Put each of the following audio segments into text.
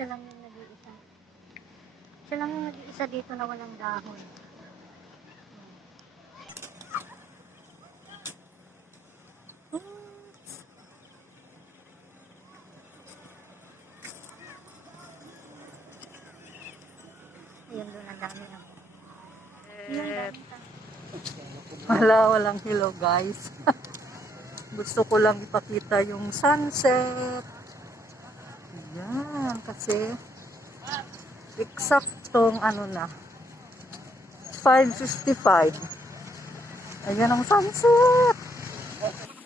Siya lang yung nag-iisa. Siya lang yung nag-iisa dito na walang dahon. Ayun doon, ang dami ako. Walang hello guys. Gusto ko lang ipakita yung sunset. Ayan, kasi eksaktong ano na 5:55. Ayan ang sunset.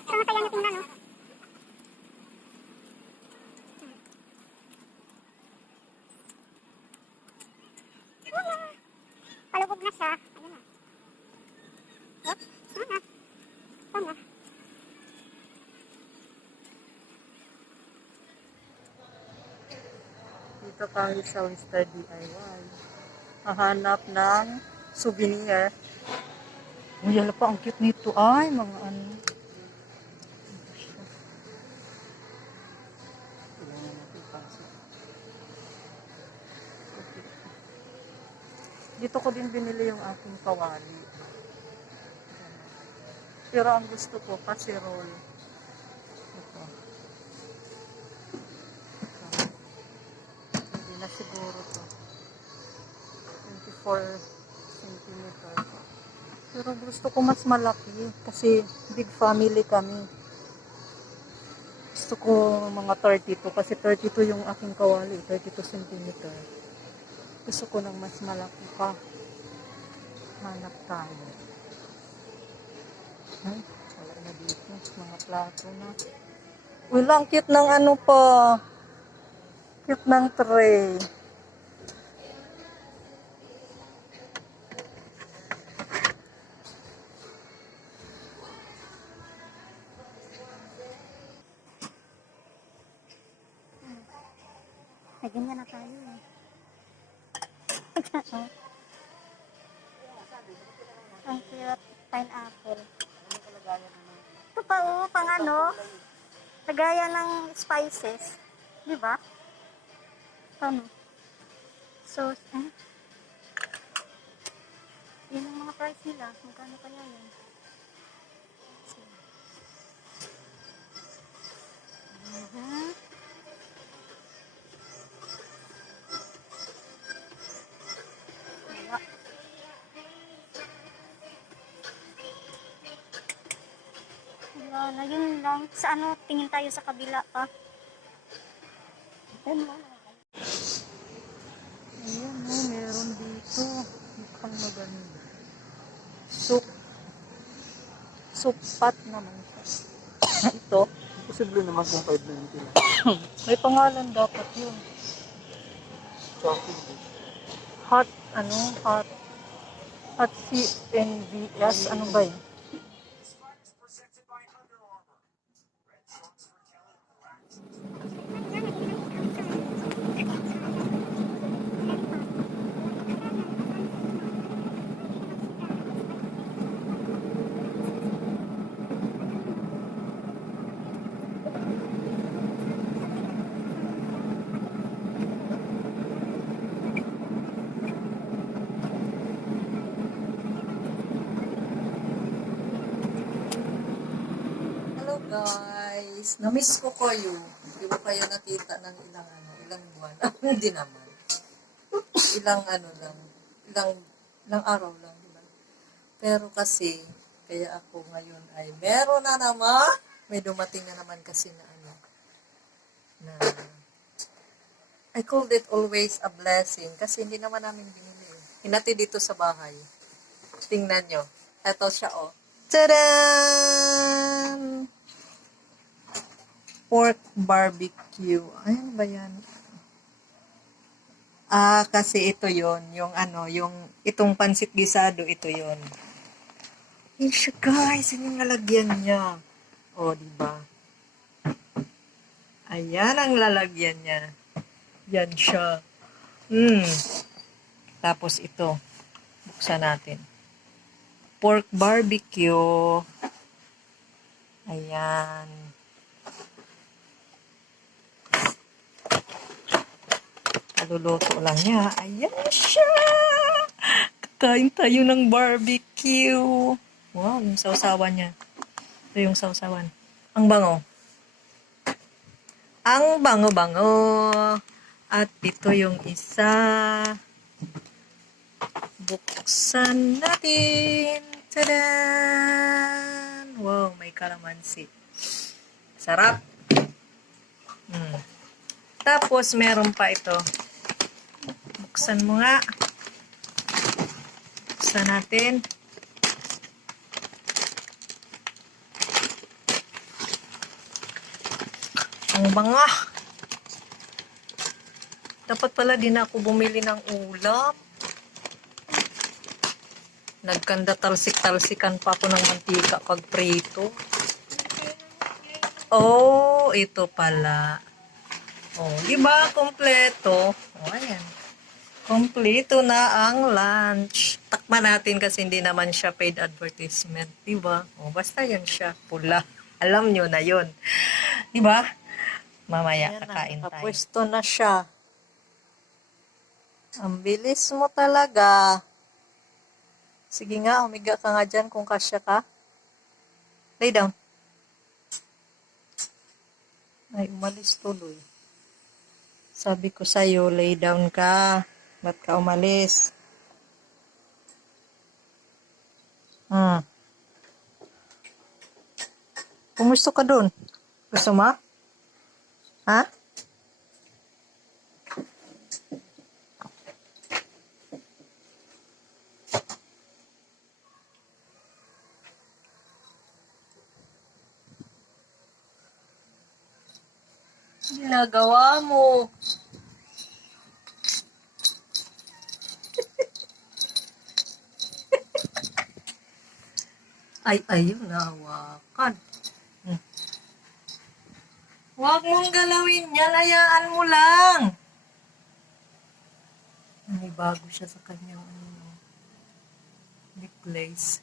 So, masaya na tingnan, no? Palubog na siya. Ayun na. Oh, ayun na. Ayun na. Dito kami sa Mr. DIY. Hahanap ng souvenir. Uy, yala pa, ang cute nito. Ay, mga ano. Dito ko din binili yung aking kawali. Pero ang gusto ko, casserole. Ito. Hindi na siguro to. 24 centimeter. Pero gusto ko mas malaki kasi big family kami. Gusto ko mga 32 kasi 32 yung aking kawali, 32 centimeter. Gusto ko ng mas malaki pa. Hanap tayo. Ay, wala na dito. Mga plato na. Uy lang, cute ng ano pa. Cute ng tray. Ay, ganyan na tayo, eh. Ang cute pineapple. Ito pa, oh, pang ano, lagayan ng spices. Di ba? Ano? So, yun ang mga price nila. Magkano kaya yun? Wala, yun lang. Sa ano, tingin tayo sa kabila pa. Ayun mo. Ayan mo, meron dito. Mukhang maganda. Soup. Soup pot naman siya. Ito. Posible naman kung 590 lang. May pangalan dapat yun. Chocolate. Hot, ano? Hot CNVS. Ano ba yun? Guys, na-miss ko kayo. Hindi ko kayo nakita ng ilang buwan. Hindi naman. Ilang araw lang. Diba? Pero kasi, Kaya ako ngayon ay meron na naman. May dumating na naman kasi na na I called it always a blessing kasi hindi naman namin binili. Hinati dito sa bahay. Tingnan nyo. Ito siya, oh. Tadaan! Pork barbecue. Ayun ba yan? Kasi ito yon yung itong pansit gisado, ito yon. Yun siya, guys. Yun yung lalagyan niya. O, diba? Ayan ang lalagyan niya. Yan siya. Tapos ito. Buksan natin. Pork barbecue. Ayan. Kaluluto lang niya. Ayan siya! Kakain tayo ng barbecue. Wow, yung sausawan niya. Ito yung sausawan. Ang bango. Ang bango-bango. At ito yung isa. Buksan natin. Tadaan! Wow, may kalamansi. Sarap. Tapos, meron pa ito. Buksan mo nga. Buksan natin. Ang banga. Dapat pala din ako bumili ng ulam. Nagkanda talsik-talsikan pa ako ng mantika pag prito. Oh, ito pala. Oh, di ba kompleto? Oh, ayan. Kompleto na ang lunch. Takman natin kasi hindi naman siya paid advertisement, di ba? Oh, basta yan siya, pula. Alam nyo na yun. Di ba? Mamaya kakain tayo. Pwesto na siya. Ang bilis mo talaga. Sige nga, humiga ka nga dyan kung kasya ka. Lay down. Ay, umalis tuloy. Sabi ko sa'yo, lay down ka. Ba't ka umalis? Kumusta ka dun? Gusto mo? Ha? Ginagawa mo. Ay, ayun, nahawakan. Huwag mong galawin yan, hayaan mo lang. May bago siya sa kanyang necklace.